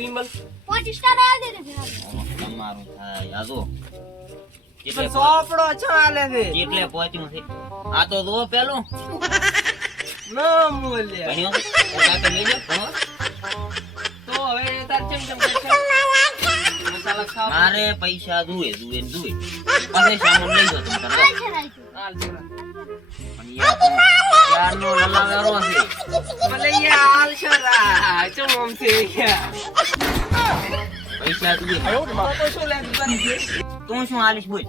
વિમલ પાંચ સ્ટાર આલ દે દે તમારું થાય. આ કેટલે સોપડો છો આલે છે? કેટલે પહોંચ્યું છે? આ તો દો પેલું. ન મોલે. ભણ્યો છે? તો લો, તો હવે તાર ચમ ચમ છે મારે પૈસા જુએ જુએ ને જુએ પાસે સામાન લઈ જરા. પણ યાર તો ક્યારનો લલાવેરો છે. ભલે યા હાલ છો રા ચમ આમ છે પૈસા તો શું લે તારી તું શું હાલીશ બોલ.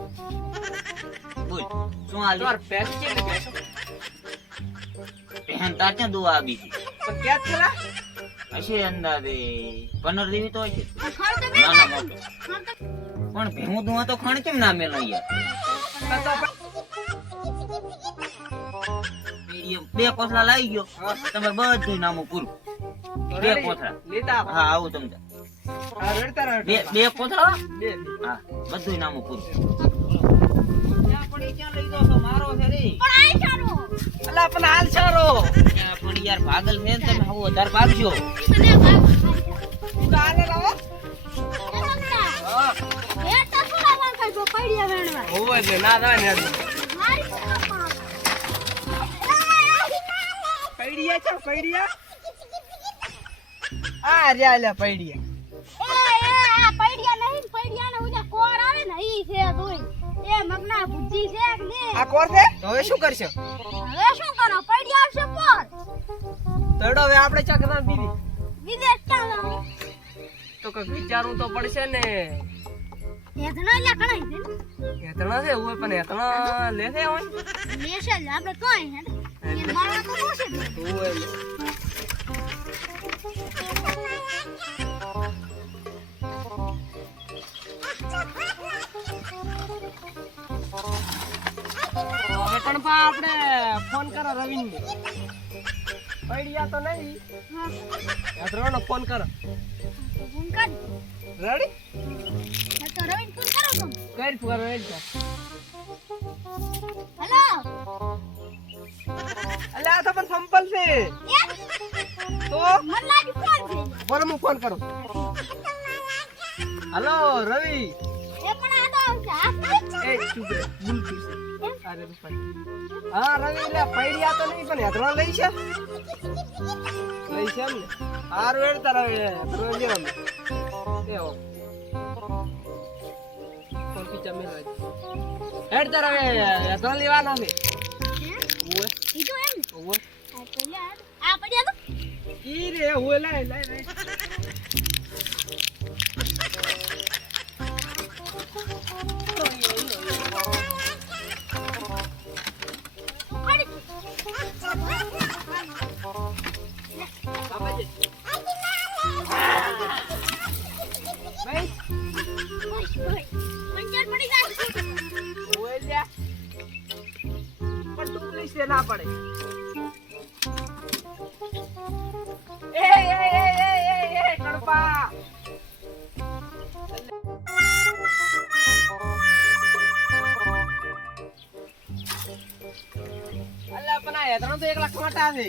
બોલ. શું હાલીશ? તમાર પેસ છે? પહેન તાર ક્યાં દુઆ આપી છે? પણ ક્યાં થેલા હશે અંદાજે. પનર દેવી તો હશે તો ના ના મોટો. પણ ભેહું દુઆ તો ખણ કેમ ના મેલો યાર તો બે કોથળા લાવી ગયો. તમે બધું નામું પૂરું. બે કોથળા. લેતા હા આવું તમને હા બે બે કોથળા હા? બધું નામું પૂરું. પણ આઈ ચાલો અલા પણ હાલ છારો પણ યાર પાગલ છે તમે હવે વધારે ભાગજો. મને ને છે પૈડિયા આ રહ્યા લે પૈડિયા એ એ આ પૈડિયા નહીં પૈડિયા ને ઉજા કોર આવે ને ઈ છે દોઈ એ મગના બુદ્ધિ છે કે ને આ કોર છે? તો હવે શું કરશો? હવે શું કરો? પૈડિયા આવશે કોર તડો હવે આપણે ચકના બીધી વિદેશ ચાલો તો કંઈક વિચારવું તો પડશે ને. એધનો લે કણાઈ છે હેતણા પણ હેતણા લેશે હોય. લેશે આપણે કોઈ હે પણ પા આપણે ફોન કરો રવિનને. પડ્યા તો નહીં. હા ફોન કરો. ફોન કર. રેડી તો ફોન કરો તો. કઈ ફોન રેડી પણ સંપલ તો? બોલો, હું ફોન કરું. હલો, રવિ. એ આ ચૂપ હા, રવિ એટલે પૈડિયા તો નહીં, પણ હેતરા લઈ છે. લઈ છે ને? હારું હેડ તારા રવિ રમે એ હો. ફોન પીચા મેળવા હેડ તારા લેવાનો ઓએ આ તો. લે આ પડ્યા તો. ઈ રે ઓએ લાય લાય લાય. હેતરો તો એક લાખ મોટા છે.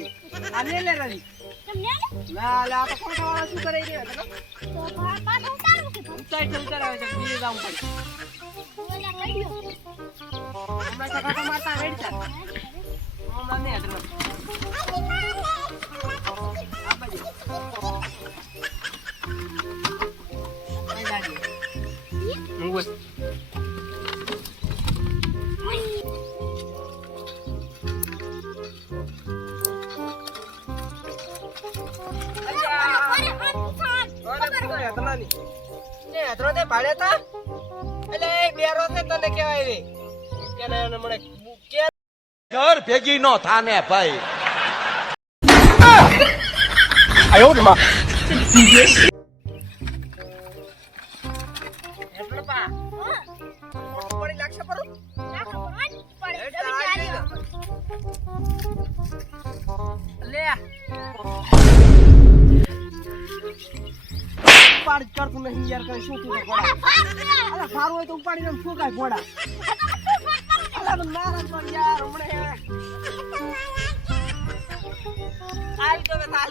અને લે રવિ. ના લે આ તો ખાવા શું કરે રે ઉતાર છે ઉતાર આવે છે બીજે જાવું પડે હમણાં તો કાકા મારતા રેડ છે હમણાં નહીં ને હેતરો તે? ભાડે તા એટલે એ બેરો છે તને કહેવાય રે એને એને મને કે ઘર ભેગી નો થાને ભાઈ. આયો પા પડી લાગશે પરું લે ઉપાડ કરતું નહીં યાર, કઈ શું થયું ઘોડા અલા, સારું હોય તો ઉપાડી ને શું કાય ઘોડા અલા મારા પણ યાર, હમણે. આવી તો યાર?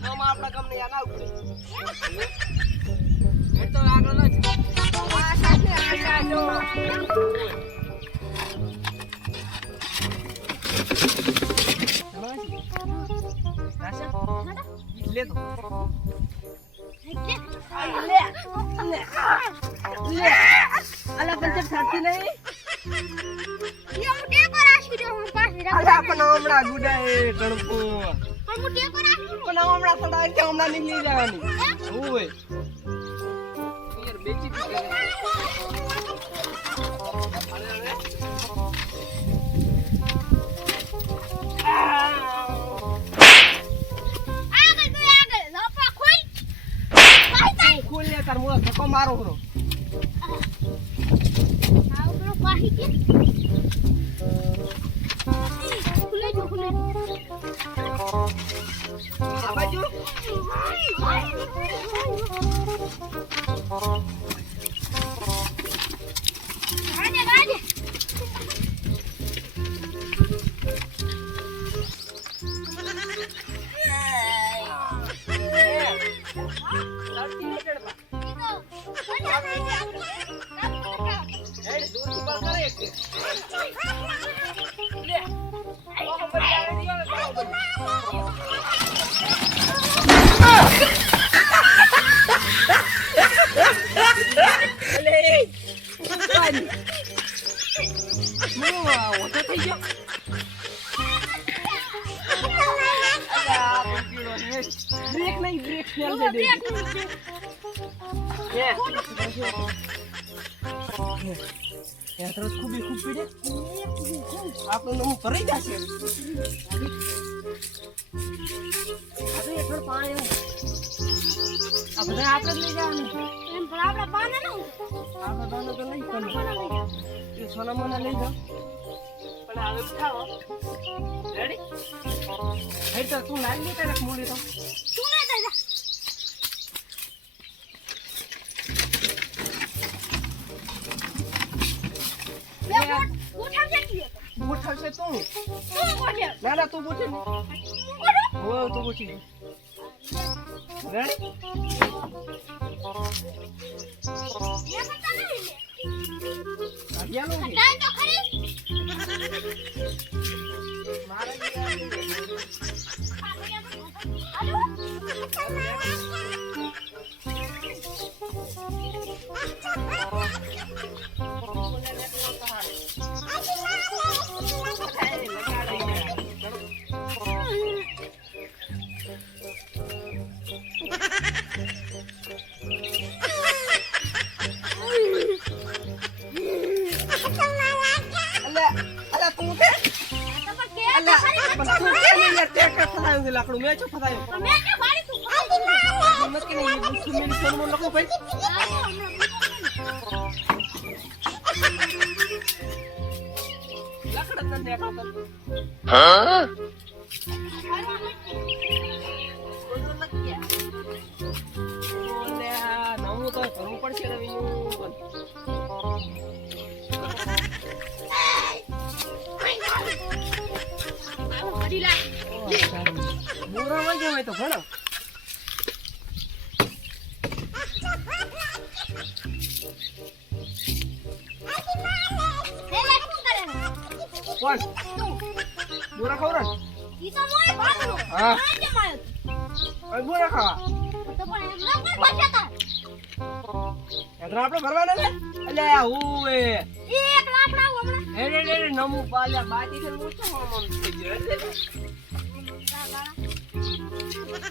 ના આમાં આપણા ગામને યાદ આવું એ તો આગળ ન જ. લે તો. લે લે લે અલા પંચર સાચી નહીં અલા પણ હમણાં ગુડા એ ગણપો પણ હમણાં થોડા એટલે હમણાં નીકળી જવાની. ઓય. યાર બેચી દી અરે અરે ધક્કો મારો ખરો ઓછો થઈ ગયો. બ્રેક નહીં બ્રેક ફેલ. હે. હે, તરત ખૂબી ખૂબ એવું. આ બધા આપણે જ લઈ જવાનું. આપણે બાને તો લઈ જવાનું. એ સોના મોના લઈ જાઓ. પણ હવે ઉઠાવો. Ready? હેડ તો તું લાવી લે તારે મૂડી તો. ઉઠાવશે તું. ના ના તું પૂછી હો તું પૂછી રેડી અગિયાર મારે ફસાયું. છે લાકડું મેં છો નહીં? બુસ્સુ મેરી સોનું લખો ભાઈ. લાકડા તને દેખાતા ઓલે હોય તો ભણો. કોણ? બોરા ખવરા હા. હવે બોરા ખાવા. એത്ര આપણે ભરવાના છે? એટલે હું એ? હે રે રે નમુ પાલ્યા બાજી છે હું મમ થઈ ગયો.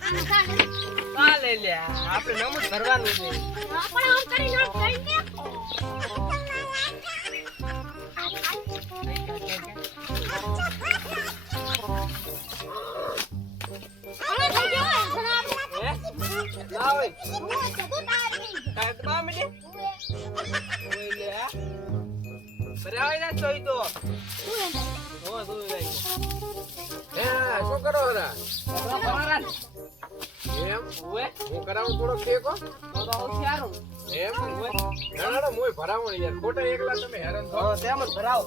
એટલે લઈ લે આપણે નમુ ભરવાનું છે. હે ના હોય કાંઈ તો બા મિનિટ ઓય લે આ બરે આવે ને સોઈ એમ ઓએ હું કરાવું થોડો ટેકો તો તો હોશિયાર હું. એમ ના ના મોય ભરાવો ને યાર. ખોટા એકલા તમે હેરાન થો તેમ જ ભરાવો.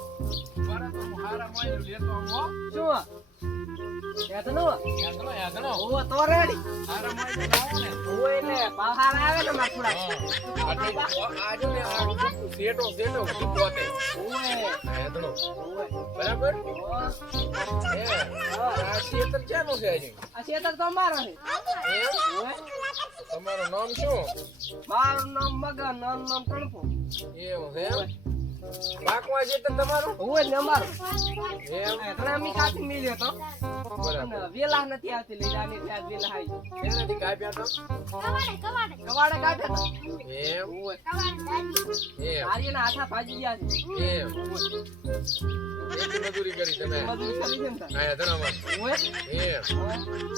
મારા તો હારા મોય લેતો આવો શું? યાદનો યાદનો યાદનો. ઓવો તો રેડી. હારા મોય લાવો ને. ઓવો એટલે બહાર આવે ને માર આજો ને આ સેટો સેટો પોતે. ઓવે યાદનો. બરાબર? ઓવે. આ શેતર ક્યાંનું છે હજી? આ ખેતર તો અમારો છે. તમારું નામ શું? મારું નામ મગન નાનું નામ તણપો એવું છે પાકવા શેતર તમારું. ઓવે ને અમારું. એમ. અમી કાપી તો? વેલા નથી આવતી લઈ જાની ત્યાં વેલા આવી એનાથી કાપ્યા તો? કવાડે કવાડે કવાડે કાઢ્યો તો? એમ. ઓવે કવાડે એમ. આર્યના હાથા ભાજી ગયા છે. એમ. મજૂરી કરી તમે. મજૂરી કરી છે ને તાર. આયા ધનામાં એમ.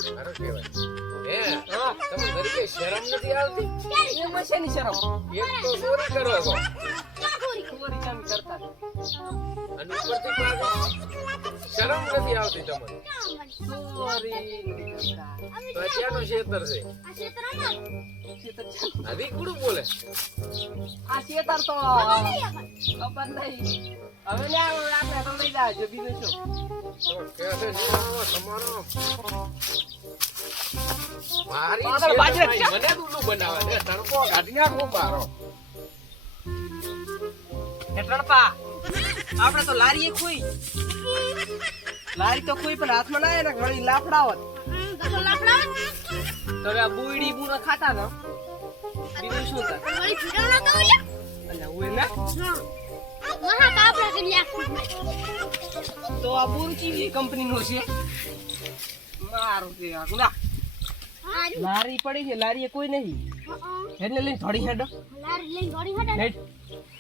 સારું કહેવાય. હે તમને શરમ નથી આવતી? એમાં શેની શરમ? એક તો ચોરી કરો છો. ચોરી કરતા અને ઉપરથી શરમ નથી આવતી તમને ચોરી આ ક્ષેત્ર છે. આ દીકડું બોલે આ ખેતર તો ખબર નહીં. હવે ને આપણે તો લઈ જાય બીજું શું? તો કે છે નિરાવો તમારો. મારી મને બનાવે તડકો કાઢી નાખો બારો હેઠળપા આપણે તો લારીએ ખોઈ. લારી તો ખોઈ પણ હાથમાં ના ને વળી લાફડાવત. તો આ બુઈડી બુરા ખાતા ને? બીજું શું કર વળી તો એટલે હું ના? મહા કાપડા કરી આખું તો આ બુર ચીવી કંપની નો છે. મારું કે આગલા લારી પડી છે લારીએ કોઈ નહીં. એટલે લઈને થોડી હેડો. લારી લઈને થોડી હેડ.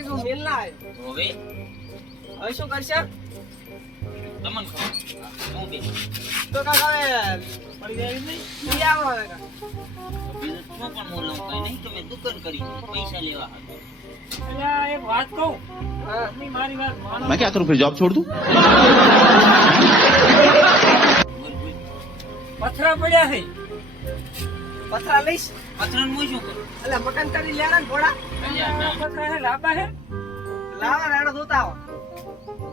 કરીશું મેલ ના હવે હવે શું કરશે? તમને ખબર હું બે. તો કાકા હવે પડી જાય નહીં. લઈ આવો હવે કાકા. પણ મોલાવું કઈ નહીં તમે દુકાન કરી. પૈસા લેવા હતા એક વાત કહું. મારી વાત માનો. જોબ છોડ પથરા પડ્યા છે. પથરા લઈશ. પથરા હું શું કરું? એટલે મકાન કરી લેણા ઘોડા અલ્યા ના. પથરા છે લાંબા છે લાવા રેડો જોતા આવો.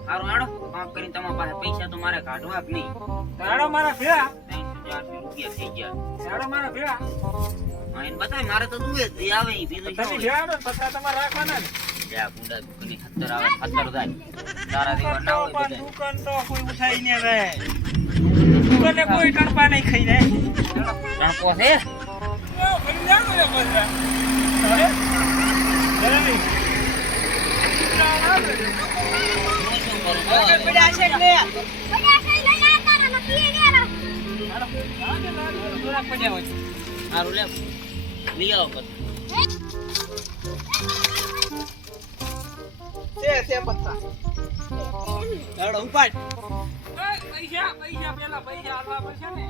હારું હાડો કામ કરીને તમારા પાસે પૈસા તો મારે કાઢવા જ નહીં. રેડો મારા ભેળા. ત્રણસો રૂપિયા થઈ ગયા. રેડો મારા ભેળા. હા, એને બતાય મારે તો દુએ જ આવે બીજું ભેળા પથરા તમારે રાખવાના ને ગુંડા દુકાને ખતર આવે ખતર જાય તારા જેવા ના હોય દુકાન તો કોઈ ઉઠાઈ ને રે દુકાને કોઈ ટણપા નહીં ખાઈ જાય. ટણપો છે? હું પૈસા પેલા પૈસા હવે. પડશે લે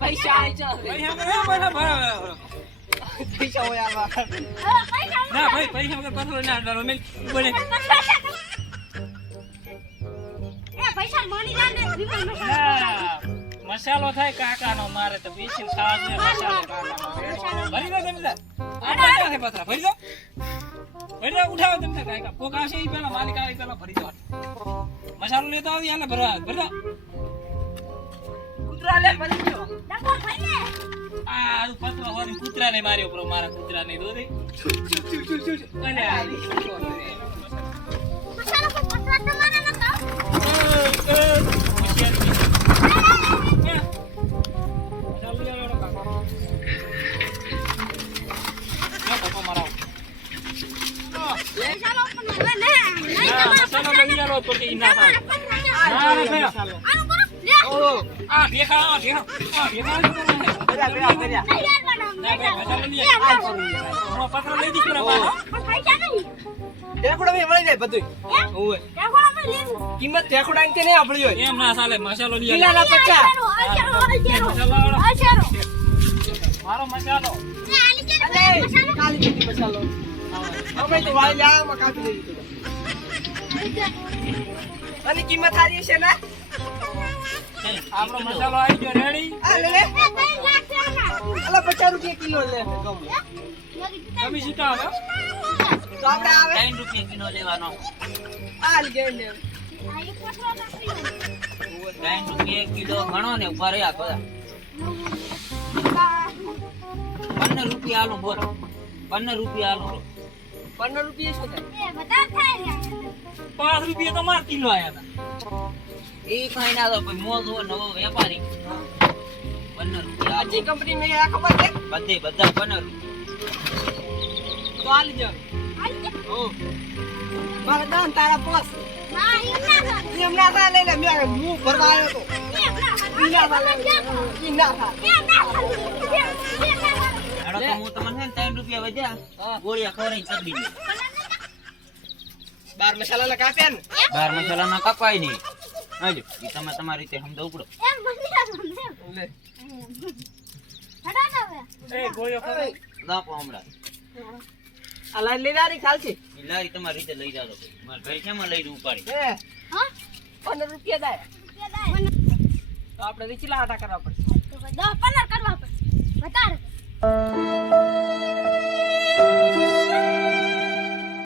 પથરા પૈસા પૈસા હોય ના ભાઈ પૈસા વગર પથરો ના ડાલો મેં બોલે. એ પૈસા મળી જાય ને વિમલ મસાલા થાય કાકાનો મારે તો બેસીને ખાવા જોઈએ મસાલો કાકાનો ભરી દો તમે તાર. છે પતરા ભરી દો. ભરી દો ઉઠાવો તમે કાકા. કોક આવશે એ પેલા માલિક આવે પેલા ભરી દો મસાલો લેતો આવી ભરવા ભરી દો કૂતરા લે ગયો. ને આ પતરો હોરી કૂતરાને માર્યો પ્રો મારા કૂતરાને દો દે અને મસાલો ન લઈ ના, આલો તો ના. ના, જ ના, પેલા પાછો. પણ પૈસા નહીં ઠેકડો બી મળી જાય બધું એમ ઓવે. રાખો અમે લેવું કિંમત ઠેકડા ની તે નહીં આપણી હોય એમ ના ચાલે મસાલો લઈ આલો. કિલ્લાના પચાસ મારો મસાલો કે મસાલો અમે તો વાળી કાપી લીધી અને કિંમત સારી છે ને આપણો મસાલો આવી ગયો રેડી લે લે અલા પચાસ રૂપિયા કિલો લે. ગમ. તમે શીખા હવે તો આપણે આવે. ત્રણ રૂપિયા કિલો લેવાનો. આ લે નથી ત્રણ રૂપિયા કિલો ગણો ને ઊભા રહ્યા બધા. પંદર રૂપિયા આલો બોલો. પંદર રૂપિયા આલો પંદર રૂપિયા શું થાય? એ બધા થાય પાંચ રૂપિયા તો માર કિલો આવ્યા હતા. એ કઈ ના તો મોજો નવો વેપારી. પંદર રૂપિયા આજે કંપની મેં આ ખબર છે? બધે બધા પંદર રૂપિયા. તો આ લીધે ઓ મારા દાન તારા પોસ. એમ ના ના લઈ લે મેં મું ભરવા આવ્યો તો. ઈ ના ઈ ના ના ના તો હું તમને ત્રણ રૂપિયા વધ્યા. ગોળિયા ખવડાવીને ચકડી દે બાર મસાલા લગા કાપ્યા ને? બાર મસાલા ના કપાય નહીં. હાજો ઈ તમે તમારી રીતે સમજો ઉપડો. એમ જાય લે. હડા ના હવે. એ ગોળીઓ ખાવ. દાપો હમણાં. આ લઈ ખાલશે ઈ લારી તમારી રીતે લઈ જાજો મારે ઘરે કેમાં લઈને ઉપાડી? હે હા? પંદર રૂપિયા દાય રૂપિયા દાય તો આપણે રીચલા આટા કરવા પડશે. તો દસ પંદર કરવા પડે વધારે.